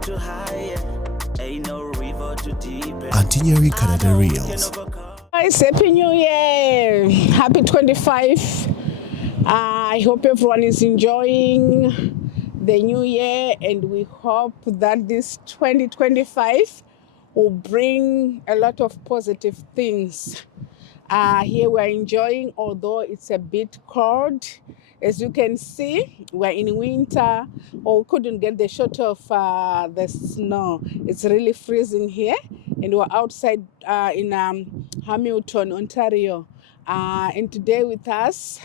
too high. Ain't no river too deep. Auntie Nyari Canada Reels. Guys, Happy New Year! Happy 25. I hope everyone is enjoying the new year, and we hope that this 2025 will bring a lot of positive things. Here we're enjoying, although it's a bit cold. As you can see, we're in winter, or we couldn't get the shot of the snow. It's really freezing here, and we're outside in Hamilton, Ontario. And today with us,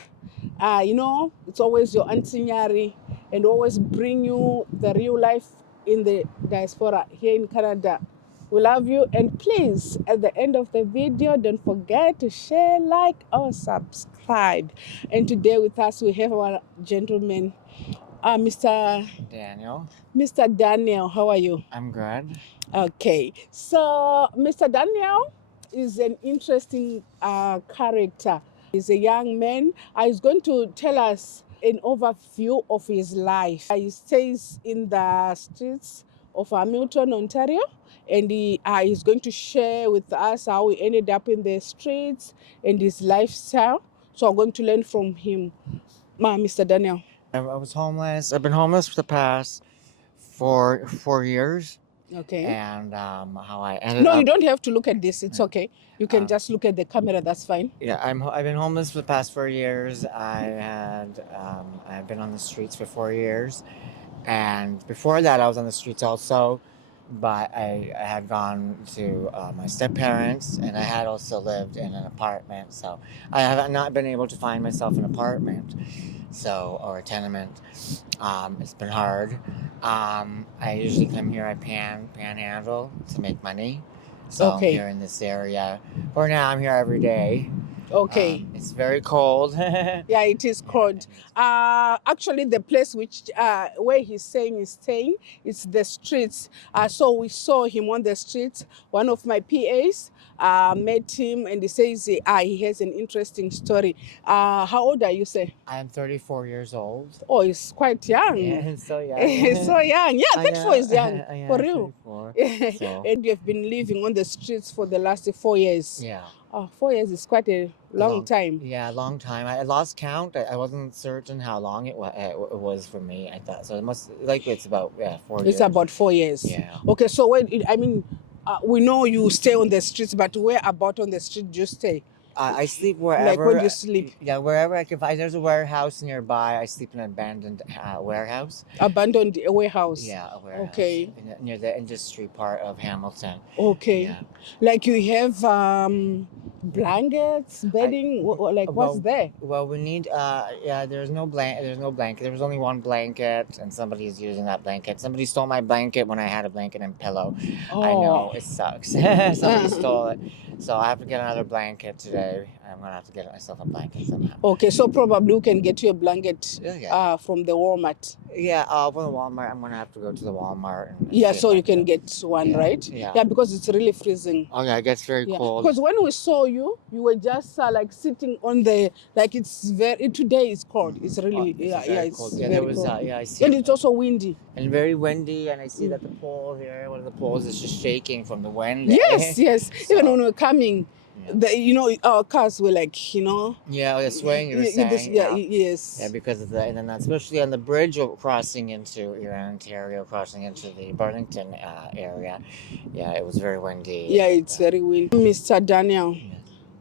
it's always your Auntie Nyari, and always bring you the real life in the diaspora here in Canada. We love you, and please, at the end of the video, don't forget to share, like, or subscribe. And today with us, we have our gentleman, Mr. Daniel. Mr. Daniel. How are you? I'm good. Okay, so Mr. Daniel is an interesting character. He's a young man. He's going to tell us an overview of his life. He stays in the streets of Hamilton, Ontario, and he is going to share with us how he ended up in the streets and his lifestyle. So I'm going to learn from him. Mr. Daniel. I was homeless. I've been homeless for the past four years. Okay. And how I ended No, up. you don't have to look at this. It's okay. You can just look at the camera. That's fine. Yeah, I've been homeless for the past 4 years. I've been on the streets for 4 years, and before that, I was on the streets also. But I had gone to my step-parents, and I had also lived in an apartment. So I have not been able to find myself an apartment, or a tenement. It's been hard. I usually come here. I panhandle to make money. So Okay. I'm here in this area. For now, I'm here every day. Okay. It's very cold. Yeah, it is cold. Actually, the place where he's saying he's staying, it's the streets. So we saw him on the streets. One of my PAs met him, and he says he has an interesting story. How old are you, sir? I am 34 years old. Oh, he's quite young. Yeah, I'm so young. He's so young. Yeah, 34 is young. For real. 34, so. And you've been living on the streets for the last 4 years. Yeah. 4 years is quite a long time. Yeah, a long time. I lost count. I wasn't certain how long it was for me. I thought so. It must it's about 4 years. It's about 4 years. Yeah. Okay, so we know you stay on the streets, but where about on the street do you stay? I sleep wherever. Like when you sleep? Yeah, wherever I can find. There's a warehouse nearby. I sleep in an abandoned warehouse. Abandoned warehouse? Yeah, a warehouse. Okay. Near the industry part of Hamilton. Okay. Yeah. Like you have blankets, bedding, what's there? Well, we need. There's no blanket. There was only one blanket, and somebody's using that blanket. Somebody stole my blanket when I had a blanket and pillow. Oh. I know, it sucks. Somebody stole it. So I have to get another blanket today. I'm gonna have to get myself a blanket somehow. Okay, so probably you can get you a blanket from the Walmart. Yeah, from the Walmart. I'm gonna have to go to the Walmart. And So you can get one, right? Yeah. Yeah, because it's really freezing. Oh yeah, it gets very cold. Because when we saw you, you were just sitting on the today is cold. It's really it's cold. very There was cold. I see. And it's also windy. And very windy, and I see that the pole here, one of the poles is just shaking from the wind. Yes. So, even when we're coming, our cars were like, Yeah, the swaying you were saying. Yes. Yeah, because of and then especially on the bridge crossing into Ontario, crossing into the Burlington area. Yeah, it was very windy. Yeah, it's very windy. Mr. Daniel,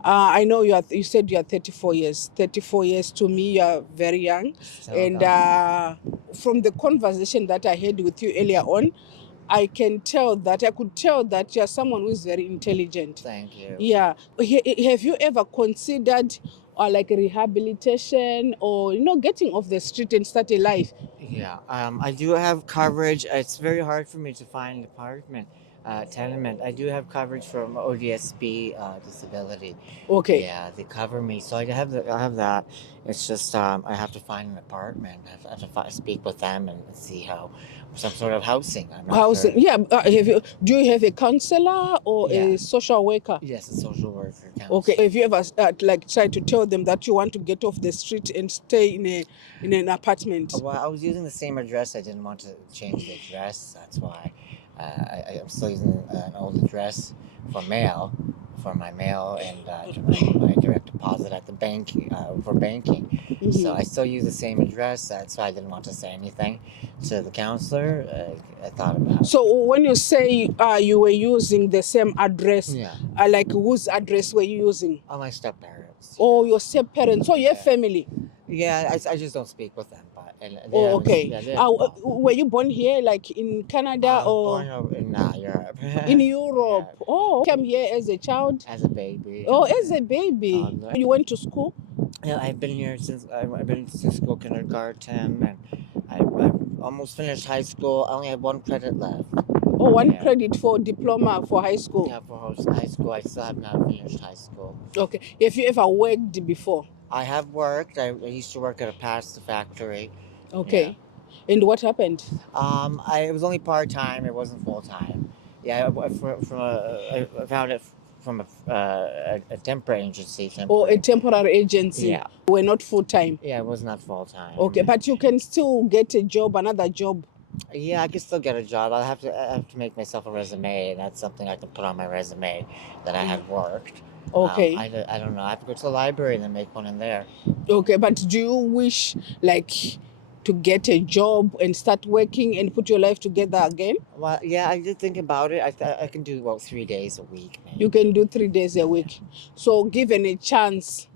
I know you said you are 34 years. 34 years to me, you are very young. So, And from the conversation that I had with you earlier on, I could tell that you're someone who is very intelligent. Thank you. Yeah. Have you ever considered like rehabilitation or, getting off the street and start a life? Yeah, I do have coverage. It's very hard for me to find an apartment. Tenement. I do have coverage from ODSP disability. Okay. Yeah, they cover me, so I have that. It's just I have to find an apartment. I have to speak with them and see how some sort of housing. I'm not Housing. sure. Yeah. Do you have a counselor or Yeah. a social worker? Yes, a social worker counselor. Okay. Have you ever like tried to tell them that you want to get off the street and stay in an apartment? Well, I was using the same address. I didn't want to change the address. That's why I'm still using an old address for mail, for my mail and my direct deposit at the bank for banking. So I still use the same address. That's why I didn't want to say anything to the counselor. I thought about it. So when you say you were using the same address, Yeah. like whose address were you using? Oh, my step parents. Oh, your step parents. So you have family. Yeah, I just don't speak with them. But Oh, okay. Yeah, Were you born here, like in Canada I was or born in Europe. in Europe? Yeah. Oh, came here as a child. As a baby. Oh, as a baby. Toddler. You went to school? Yeah, I've been here since I've been to school kindergarten, and I've almost finished high school. I only have one credit left. Oh, one Yeah. credit for diploma for high school. Yeah, for high school, I still have not finished high school. Okay. Have you ever worked before? I have worked. I used to work at a pasta factory. Okay. And what happened? It was only part time. It wasn't full time. Yeah, I found it from a temporary agency. Or a temporary agency? Yeah. We're not full time. Yeah, it was not full time. Okay, but you can still get a job, another job. Yeah, I can still get a job. I have to make myself a resume, and that's something I can put on my resume that I have worked. Okay. I don't know. I have to go to the library and then make one in there. Okay, but do you wish like to get a job and start working and put your life together again? Well, yeah, I did think about it. I can do about 3 days a week. Maybe. You can do 3 days a week. So given a chance,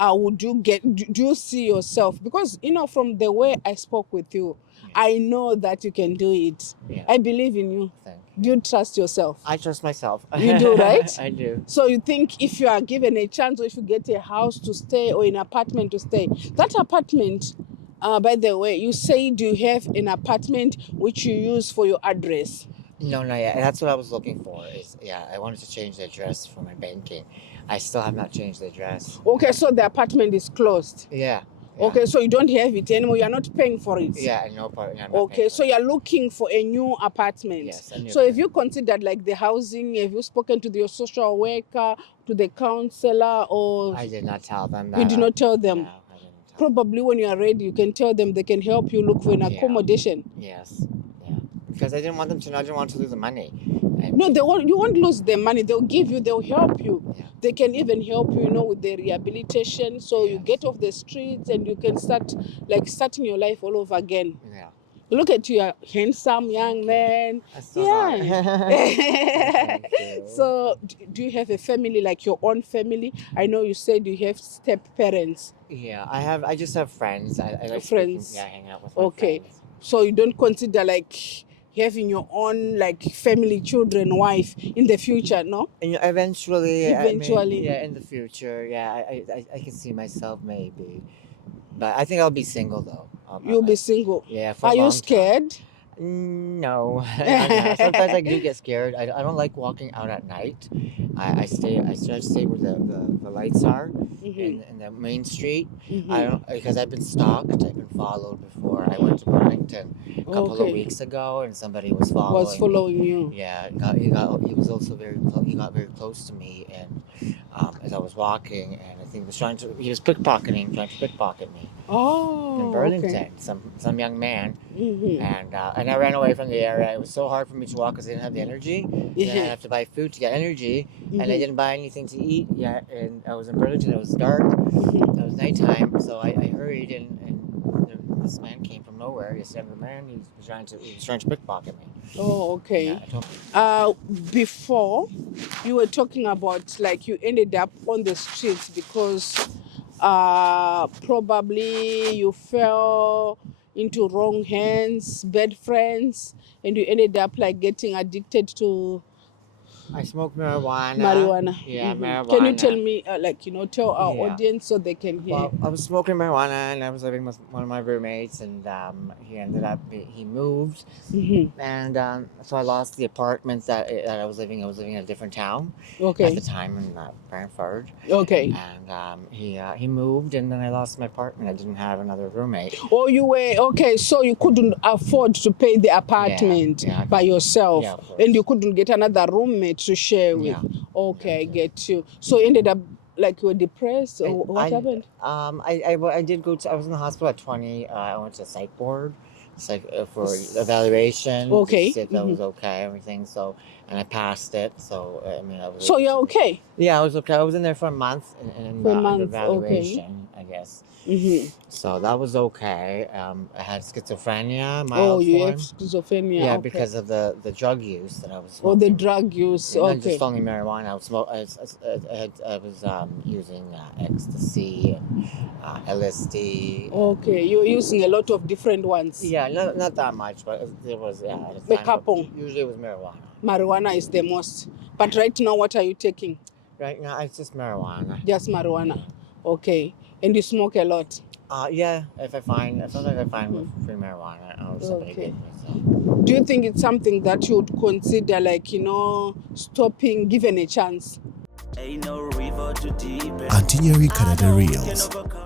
would you do you see yourself? Because from the way I spoke with you, I know that you can do it. Yeah. I believe in you. Thank you. Do you trust yourself? I trust myself. You do, right? I do. So you think if you are given a chance, or if you get a house to stay or an apartment to stay, that apartment, by the way, you said you have an apartment which you use for your address. No, not yet. That's what I was looking for. I wanted to change the address for my banking. I still have not changed the address. Okay, so the apartment is closed. Yeah. Okay, so you don't have it anymore. You're not paying for it. Yeah, no part. Yeah, Okay, so you're looking for a new apartment. Yes, a new So have you considered like the housing? Have you spoken to your social worker, to the counselor, or I did not tell them that. you did not tell them? No, I didn't tell them. Probably when you are ready, you can tell them they can help you look for an accommodation. Yes. Yeah. Because I didn't want them to. I didn't want to lose the money. No, you won't lose the money. They'll give you. They'll help you. Yeah. They can even help you, with the rehabilitation. So you get off the streets and you can starting your life all over again. Yeah. Look at you, a handsome young man. That's so Yeah. Thank you. So do you have a family, like your own family? I know you said you have step parents. Yeah, I have. I just have friends. I like Friends. hang out with my Okay. friends. So you don't consider like having your own like family, children, wife in the future, no? And eventually, Eventually. in the future, I can see myself maybe, but I think I'll be single though. You'll be single. Yeah. For Are a you long scared? time. No. Sometimes I do get scared. I don't like walking out at night. I try to stay where the lights are in the main street. I don't, because I've been stalked. I've been followed before. I went to Burlington a couple of weeks ago, and somebody was following me. You. Yeah, he was also he got very close to me, and as I was walking, and I think he was trying to pickpocket me. Oh, In Burlington, okay. some young man, and I ran away from the area. It was so hard for me to walk because I didn't have the energy. Then I have to buy food to get energy, and I didn't buy anything to eat yet. And I was in Burlington. It was dark. It was nighttime, so I hurried, and this man came from nowhere. This young man, he was trying to pickpocket me. Oh, okay. Yeah, I don't- Before, you were talking about like you ended up on the streets because probably you fell into wrong hands, bad friends, and you ended up like getting addicted to I smoke marijuana. Marijuana. Yeah, marijuana. Can you tell me, tell our Yeah. audience so they can hear? Well, I was smoking marijuana and I was living with one of my roommates, and he moved, and so I lost the apartment that I was living. I was living in a different town at Okay. the time in Brantford, Okay. and he moved, and then I lost my apartment. I didn't have another roommate. Oh, you were okay. So you couldn't afford to pay the apartment Yeah, by yourself, yeah, of course. and you couldn't get another roommate to share with. Yeah. Okay, I get you. So you ended up like you were depressed, or what happened? I did go to. I was in the hospital at 20. I went to psych board. It's like for evaluation. Okay. To see if that was okay, everything. So, and I passed it. So I mean, I was. So you're okay. Yeah, I was okay. I was in there for a month in For a under month, evaluation, I guess. So that was okay. I had schizophrenia. Mild You form. have schizophrenia. Yeah, okay. because of the drug use that I was Or smoking. the drug use. Not Okay. just only marijuana. I was using ecstasy and LSD. Okay, you're using a lot of different ones. Yeah, not that much, but there was at A the time, couple. Usually it was marijuana. Marijuana is the most. But right now, what are you taking? Right now it's just marijuana. Just marijuana. Okay. And you smoke a lot? Yeah, sometimes I find free marijuana or somebody Okay. gives me some. Do you think it's something that you would consider, stopping, given a chance? Ain't no river too deep. Auntie Nyari and I know we can Daniel. overcome.